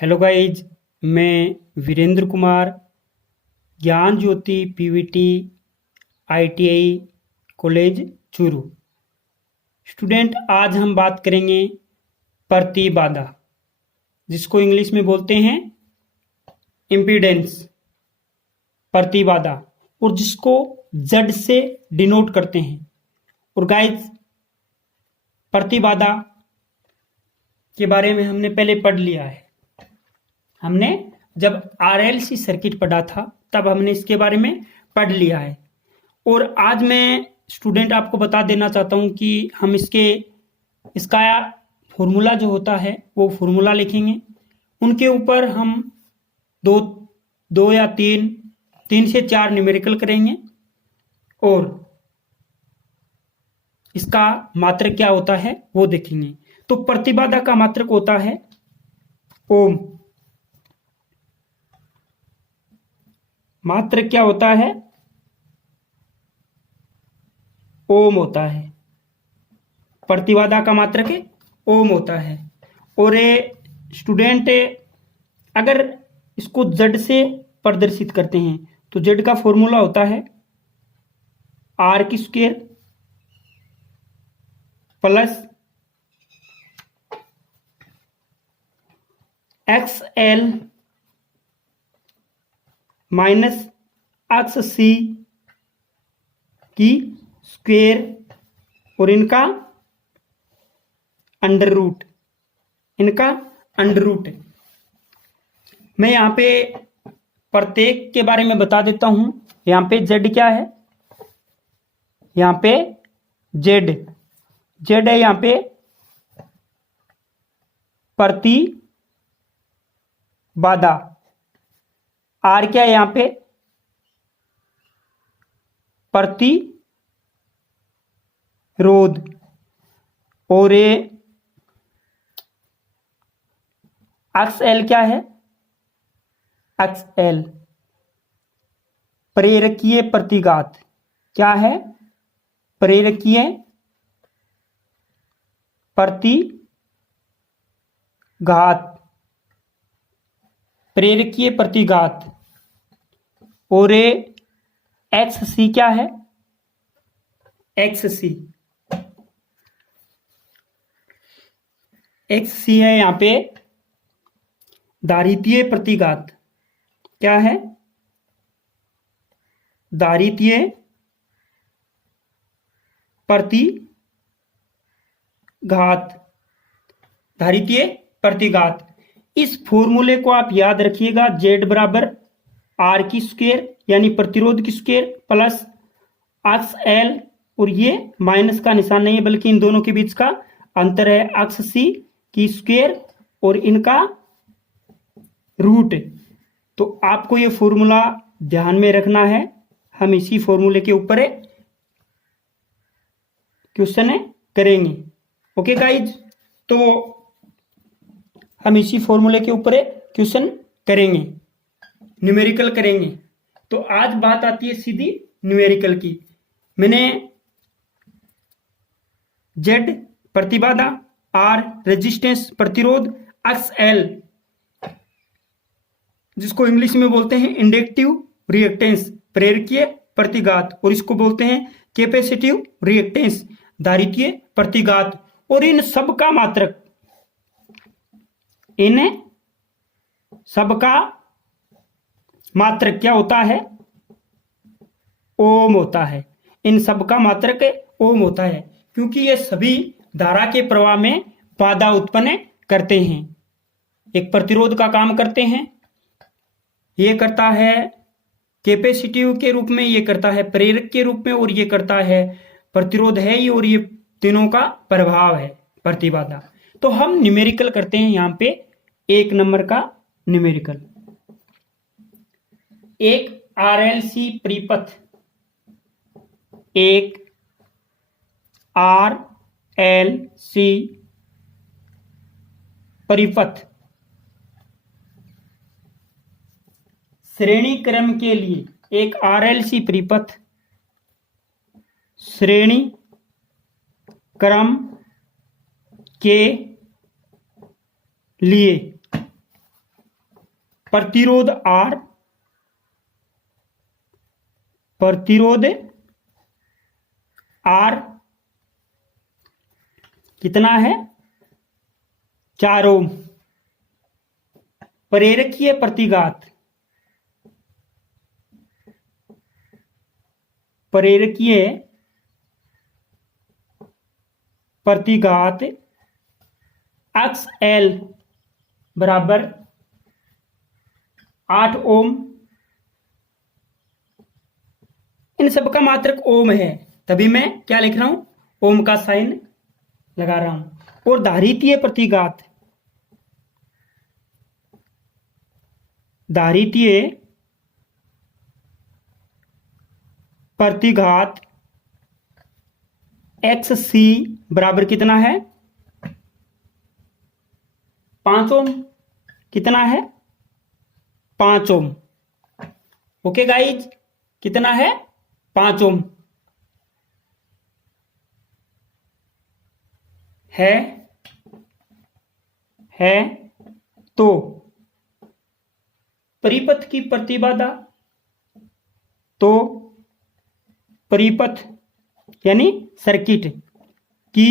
Hello guys, मैं Virendra Kumar, Gyan Jyoti PVT ITI college Churu. Student, आज हम बात करेंगे प्रतिबाधा, जिसको इंग्लिश में बोलते हैं इम्पीडेंस। प्रतिबाधा, और जिसको जेड से डिनोट करते हैं। और गाइज, प्रतिबाधा के बारे में हमने पहले पढ़ लिया है। हमने जब आरएलसी सर्किट पढ़ा था तब हमने इसके बारे में पढ़ लिया है। और आज मैं स्टूडेंट आपको बता देना चाहता हूं कि हम इसका फॉर्मूला जो होता है वो फॉर्मूला लिखेंगे। उनके ऊपर हम दो या तीन से चार न्यूमेरिकल करेंगे। और इसका मात्रक क्या होता है वो देखेंगे। तो प्रतिबाधा का मात्रक होता है ओम। मात्रक क्या होता है? ओम होता है। प्रतिबाधा का मात्रक ओम होता है। और स्टूडेंट, अगर इसको जेड से प्रदर्शित करते हैं तो जेड का फॉर्मूला होता है आर की square plus X L minus X C की स्क्वायर और इनका अंडर रूट। मैं यहां पे प्रत्येक के बारे में बता देता हूं। यहां पे जेड क्या है? यहां पे जेड है। यहां पे प्रतिबाधा। आर क्या है? यहां पे प्रतिरोध। और ये एक्स एल क्या है? एक्स एल प्रेरकीय प्रतिघात। क्या है? प्रेरकीय प्रतिघात। और एक्स सी क्या है? एक्स सी है यहां पे दारितीय प्रतिघात। क्या है? दारितीय प्रतिघात। इस फॉर्मूले को आप याद रखिएगा। जेड बराबर आर की स्क्वायर यानी प्रतिरोध की स्क्वायर प्लस एक्स एल, और ये माइनस का निशान नहीं है बल्कि इन दोनों के बीच का अंतर है, एक्स सी की स्क्वायर और इनका रूट। तो आपको ये फॉर्मूला ध्यान में रखना है। हम इसी फॉर्मूले के ऊपर क्वेश्चन करेंगे। ओके गाइज, तो हम इसी फॉर्मूले के ऊपर क्वेश्चन करेंगे, न्यूमेरिकल करेंगे। तो आज बात आती है सीधी न्यूमेरिकल की। मैंने जेड प्रतिबाधा, आर रेजिस्टेंस प्रतिरोध, एक्स एल जिसको इंग्लिश में बोलते हैं इंडक्टिव रिएक्टेंस प्रेरकीय प्रतिघात, और इसको बोलते हैं कैपेसिटिव रिएक्टेंस धारितीय प्रतिघात। और इन सब का मात्रक क्या होता है? ओम होता है। इन सब का मात्रक ओम होता है, क्योंकि ये सभी धारा के प्रवाह में बाधा उत्पन्न करते हैं। एक प्रतिरोध का काम करते हैं, ये करता है कैपेसिटिव के रूप में, ये करता है प्रेरक के रूप में, और ये करता है प्रतिरोध है ये, और ये तीनों का प्रभाव है प्रतिबाधा। तो हम न्यूमेरिकल करते हैं। यहां पे एक नंबर का न्यूमेरिकल, एक आरएलसी परिपथ, एक आरएलसी परिपथ श्रेणी क्रम के लिए, एक आरएलसी परिपथ श्रेणी क्रम के लिए प्रतिरोध R, प्रतिरोध R कितना है 4 ओम। प्रेरकीय प्रतिघात, प्रेरकीय प्रतिघात XL बराबर 8 ओम। इन सब का मात्रक ओम है, तभी मैं क्या लिख रहा हूं, ओम का साइन लगा रहा हूं। और धारितीय प्रतिघात, धारितीय प्रतिघात XC बराबर कितना है 5 ओम। कितना है 5 ओम। ओके गाइज, कितना है 5 ओम है। तो परिपथ की प्रतिबाधा, तो परिपथ यानी सर्किट की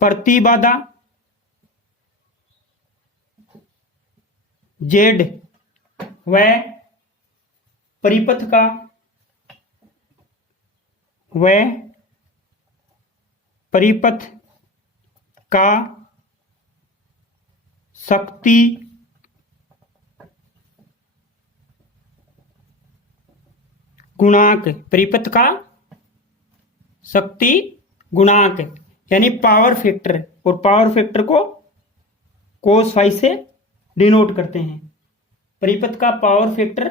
प्रतिबाधा Z व परिपथ का शक्ति गुणांक, परिपथ का शक्ति गुणांक यानी पावर फैक्टर, और पावर फैक्टर को cos फाई से डिनोट करते हैं। परिपथ का पावर फैक्टर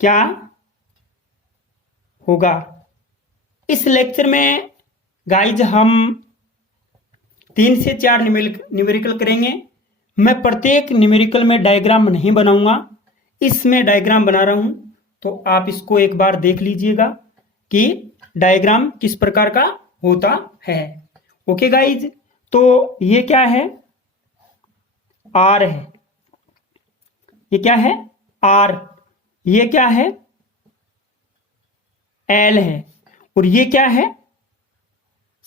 क्या होगा। इस लेक्चर में गाइज हम 3 से 4 न्यूमेरिकल करेंगे। मैं प्रत्येक न्यूमेरिकल में डायग्राम नहीं बनाऊंगा, इसमें डायग्राम बना रहा हूं, तो आप इसको एक बार देख लीजिएगा कि डायग्राम किस प्रकार का होता है। ओके गाइज, तो ये क्या है R है, ये क्या है R, ये क्या है L है, और ये क्या है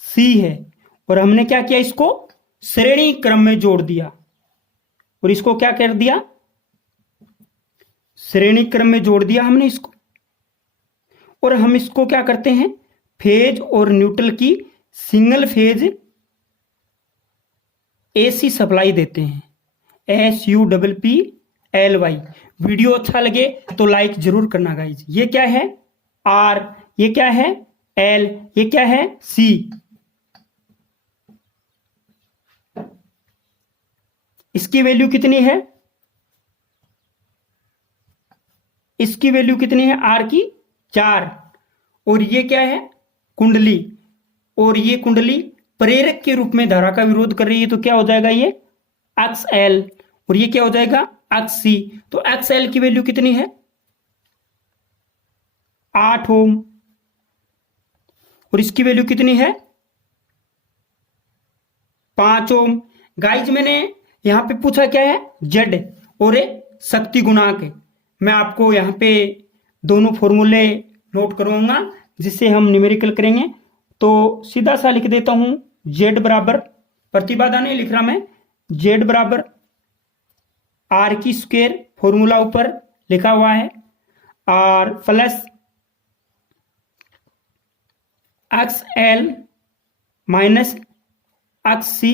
C है। और हमने क्या किया, इसको श्रेणी क्रम में जोड़ दिया, और इसको क्या कर दिया, श्रेणी क्रम में जोड़ दिया हमने इसको। और हम इसको क्या करते हैं, फेज और न्यूट्रल की सिंगल फेज AC सप्लाई देते हैं, SUPPLY। वीडियो अच्छा लगे तो लाइक जरूर करना गाइज। ये क्या है R, ये क्या है L, ये क्या है C। इसकी वैल्यू कितनी है, इसकी वैल्यू कितनी है R की 4। और ये क्या है कुंडली, और ये कुंडली प्रेरक के रूप में धारा का विरोध कर रही है, तो क्या हो जाएगा ये XL, और ये क्या हो जाएगा XC। तो XL की वैल्यू कितनी है 8 ओम, और इसकी वैल्यू कितनी है 5 ओम। गाइज मैंने यहां पे पूछा क्या है Z और शक्ति गुणांक। मैं आपको यहाँ पे दोनों फॉर्मूले नोट करवाऊंगा जिससे हम न्यूमेरिकल करेंगे। तो सीधा सा लिख देता हूं, Z बराबर, प्रतिबाधा नहीं लिख रहा मैं, Z बराबर R की स्क्वायर, फॉर्मूला ऊपर लिखा हुआ है, R plus XL minus XC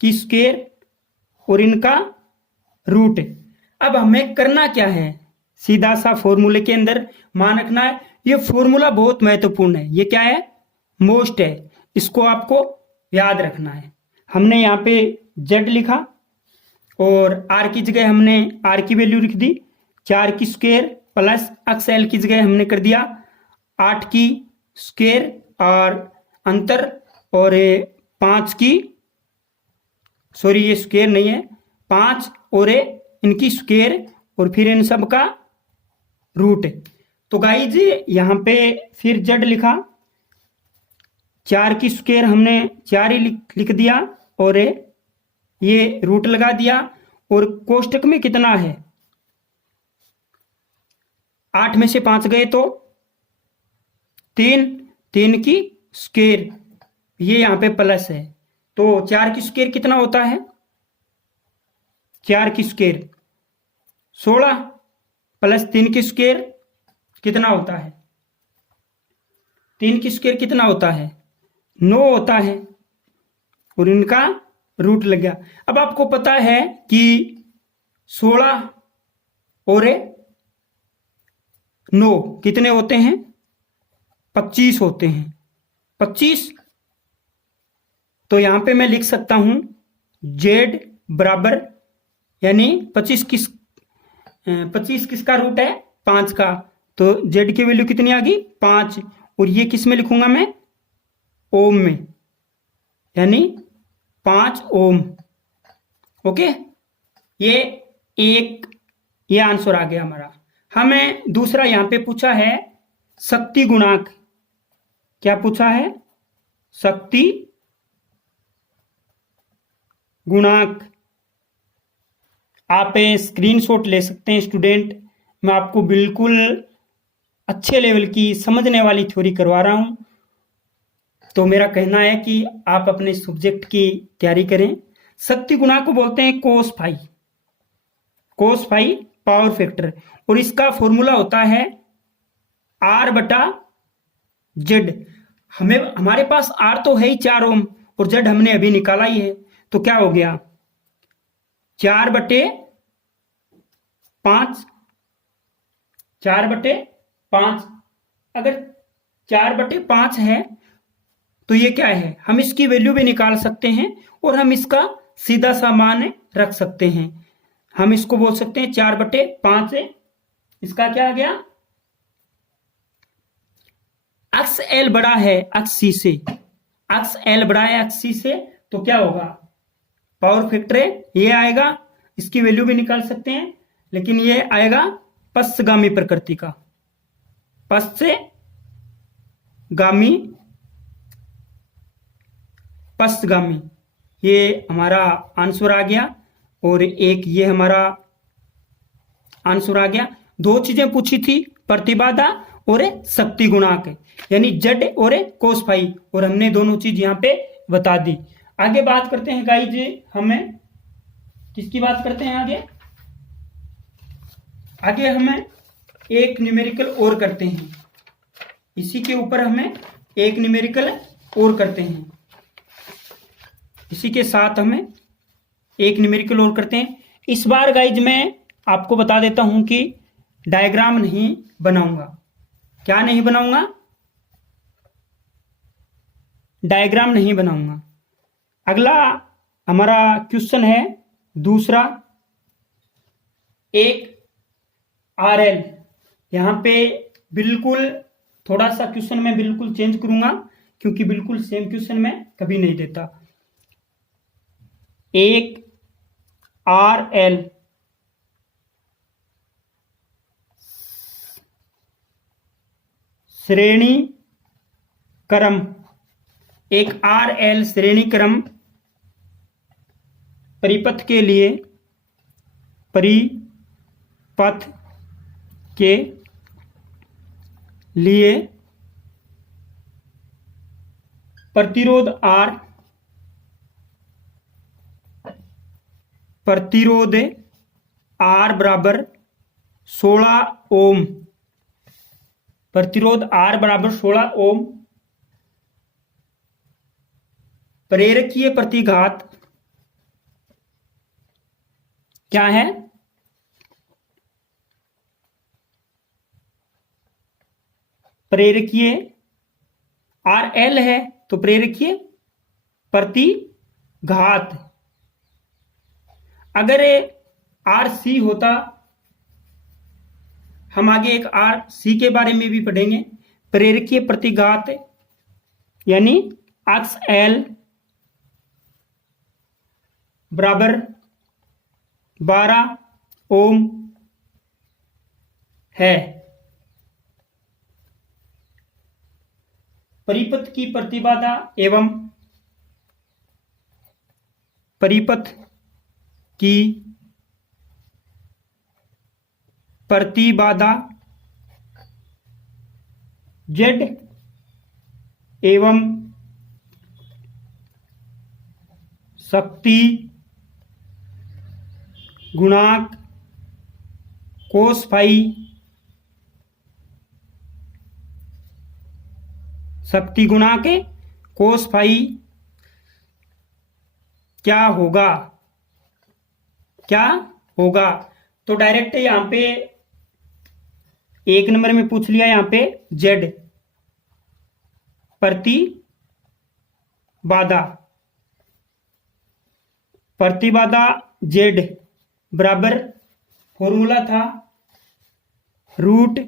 की स्क्वायर और इनका रूट। अब हमें करना क्या है, सीधा सा फॉर्मूले के अंदर मान रखना है। ये फॉर्मूला बहुत महत्वपूर्ण है, ये क्या है मोस्ट है, इसको आपको याद रखना है। हमने यहाँ पे Z लिखा और R की जगह हमने R की वैल्यू लिख दी 4 की स्क्वायर, प्लस XL की जगह हमने कर दिया 8 की स्क्वायर और अंतर, और 5 की, सॉरी ये स्क्वायर नहीं है, 5 और इनकी स्क्वायर, और फिर इन सब का रूट। तो गाइज यहाँ पे फिर Z लिखा, 4 की स्क्वायर हमने 4 ही लिख दिया, और ये रूट लगा दिया और कोष्टक में कितना है, 8 में से 5 गए तो 3, 3 की स्क्वायर, ये यहां पे प्लस है तो 4 की स्क्वायर कितना होता है, 4 की स्क्वायर 16 प्लस 3 की स्क्वायर कितना होता है, 3 की स्क्वायर कितना होता है, 9 होता है और इनका रूट लग गया। अब आपको पता है कि 16 और 9 कितने होते हैं, 25 होते हैं, 25। तो यहां पे मैं लिख सकता हूं z बराबर, यानी 25 किसका रूट है, 5 का, तो z की वैल्यू कितनी आ गई, 5। और ये किस में लिखूंगा मैं, ओम में, यानी 5 ओम। ओके, ये आंसर आ गया हमारा। हमें दूसरा यहां पे पूछा है शक्ति गुणांक। क्या पूछा है, शक्ति गुणांक। आप स्क्रीनशॉट ले सकते हैं स्टूडेंट, मैं आपको बिल्कुल अच्छे लेवल की समझने वाली थ्योरी करवा रहा हूं। तो मेरा कहना है कि आप अपने सब्जेक्ट की तैयारी करें। शक्ति गुणांक को बोलते हैं cos phi, cos phi power factor, और इसका फॉर्मूला होता है R बटा Z। हमारे पास R तो है ही 4 ओम और Z हमने अभी निकाला ही है, तो क्या हो गया 4/5, 4/5। अगर 4/5 है तो ये क्या है, हम इसकी वैल्यू भी निकाल सकते हैं और हम इसका सीधा सा मान रख सकते हैं। हम इसको बोल सकते हैं 4/5 है, इसका क्या आ गया, अक्स L बड़ा है अक्स C से, अक्स L बड़ा है अक्स C से, तो क्या होगा, पावर फैक्टर ये आएगा, इसकी वैल्यू भी निकाल सकते हैं, लेकिन ये आएगा पश्चगामी प्रकृति का, पश्चगामी, ये हमारा आंसर आ गया। और एक ये हमारा आंसर आ गया। 2 चीजें पूछी थी, प्रतिबाधा और शक्ति गुणांक, यानी जेड और कोस फाई, और हमने दोनों चीज यहां पे बता दी। आगे बात करते हैं गाइज, हमें किसकी बात करते हैं आगे हमें एक न्यूमेरिकल और करते हैं, इसी के ऊपर हमें एक न्यूमेरिकल और करते हैं, इसी के साथ हमें एक न्यूमेरिकल और करते हैं। इस बार गाइज मैं आपको बता देता हूं कि डायग्राम नहीं बनाऊंगा। क्या नहीं बनाऊंगा, डायग्राम नहीं बनाऊंगा। अगला हमारा क्वेश्चन है दूसरा, एक RL। यहां पे बिल्कुल थोड़ा सा क्वेश्चन मैं बिल्कुल चेंज करूंगा, क्योंकि बिल्कुल सेम क्वेश्चन मैं कभी नहीं देता। एक RL श्रेणी क्रम, एक RL श्रेणी क्रम परिपथ के लिए प्रतिरोध R बराबर 16 ओम, प्रतिरोध R बराबर 16 ओम, प्रेरकीय प्रतिघात क्या है, प्रेरकीय RL है तो प्रेरकीय प्रतिघात। अगर RC होता, हम आगे एक RC के बारे में भी पढ़ेंगे, प्रेरकीय प्रतिघात यानी अक्स L बराबर 12 ओम है। परिपथ की प्रतिबाधा एवं परिपथ की प्रतिबाधा Z एवं शक्ति गुणांक कोस फाई, शक्ति गुणांक कोस फाई क्या होगा, क्या होगा। तो डायरेक्ट यहां पे 1 नंबर में पूछ लिया, यहां पे Z प्रतिबाधा Z बराबर फॉर्मूला था √R²।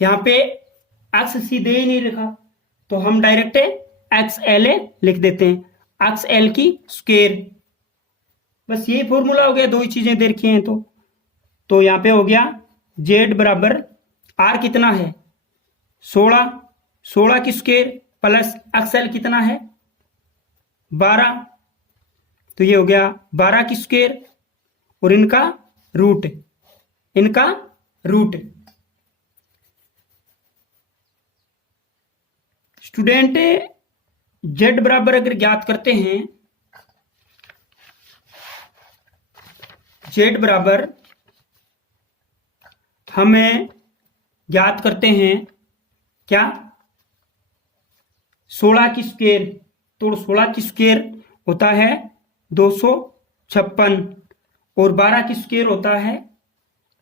यहां पे एक्स सीधे ही नहीं लिखा तो हम डायरेक्ट XLA लिख देते हैं, XL की स्क्वायर। बस यही फॉर्मूला हो गया, दो ही चीजें दे रखी हैं। तो यहां पे हो गया Z बराबर R कितना है 16 की स्क्वायर प्लस XL कितना है 12, तो ये हो गया 12 की स्क्वायर और इनका रूट स्टूडेंट Z बराबर अगर ज्ञात करते हैं, Z बराबर हमें ज्ञात करते हैं क्या 16 की स्क्वायर। तो 16 की स्क्वायर होता है 256 और 12 की स्क्वायर होता है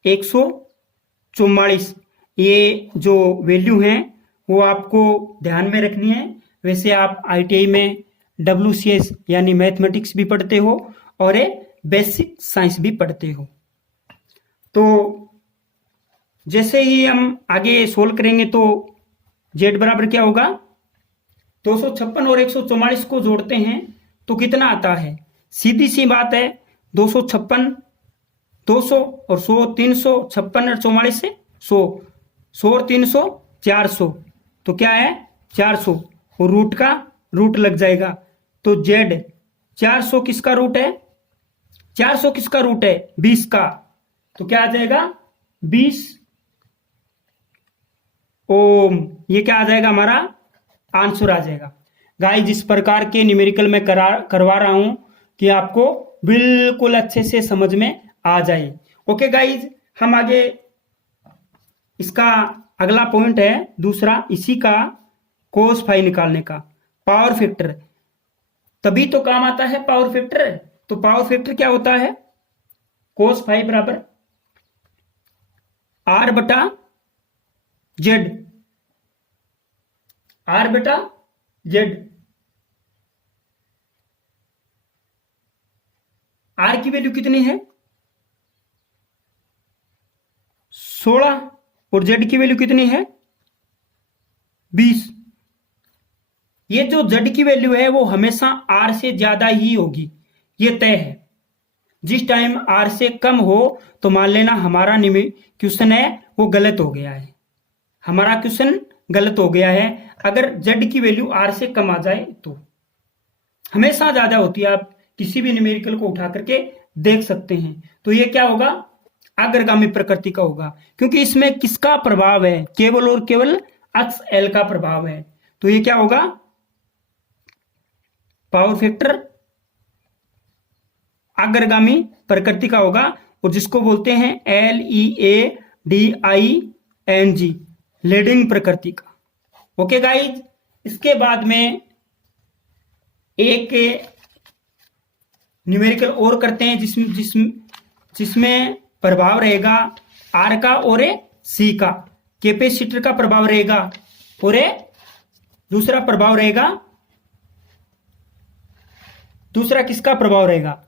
144। ये जो वैल्यू हैं वो आपको ध्यान में रखनी है। वैसे आप ITI में WCS यानी मैथमेटिक्स भी पढ़ते हो और बेसिक साइंस भी पढ़ते हो। तो जैसे ही हम आगे सोल्व करेंगे तो Z बराबर क्या होगा 256 और 144 को जोड़ते हैं तो कितना आता है, सीधी सी बात है 256 200 और 100 300, 56 और 44 से 100 और 300 400, तो क्या है 400 और रूट लग जाएगा। तो Z 400 किसका रूट है, 400 किसका रूट है 20 का, तो क्या आ जाएगा 20 ओम। ये क्या आ जाएगा हमारा आंसर आ जाएगा। गाइज इस प्रकार के न्यूमेरिकल में करवा रहा हूं कि आपको बिल्कुल अच्छे से समझ में आ जाए। ओके गाइज, हम आगे इसका अगला पॉइंट है दूसरा, इसी का कोस फाई निकालने का। पावर फैक्टर तभी तो काम आता है पावर फैक्टर। तो पावर फैक्टर क्या होता है, कोस फाई बराबर R बटा Z, R बटा Z। R की वैल्यू कितनी है 16 और Z की वैल्यू कितनी है 20। ये जो Z की वैल्यू है वो हमेशा R से ज्यादा ही होगी, ये तय है। जिस टाइम R से कम हो तो मान लेना हमारा क्वेश्चन है वो गलत हो गया है, हमारा क्वेश्चन गलत हो गया है। अगर Z की वैल्यू R से कम आ जाए तो हमेशा ज्यादा होती है, आप किसी भी न्यूमेरिकल को उठा करके देख सकते हैं। तो ये क्या होगा अग्रगामी प्रकृति का होगा, क्योंकि इसमें किसका प्रभाव है, केवल और केवल XL का प्रभाव है। तो ये क्या होगा पावर फैक्टर अग्रगामी प्रकृति का होगा, और जिसको बोलते हैं LEADING लीडिंग प्रकृति का। ओके गाइज, इसके बाद में एक न्यूमेरिकल और करते हैं जिसमें प्रभाव रहेगा R का और C का, कैपेसिटर का प्रभाव रहेगा और दूसरा किसका प्रभाव रहेगा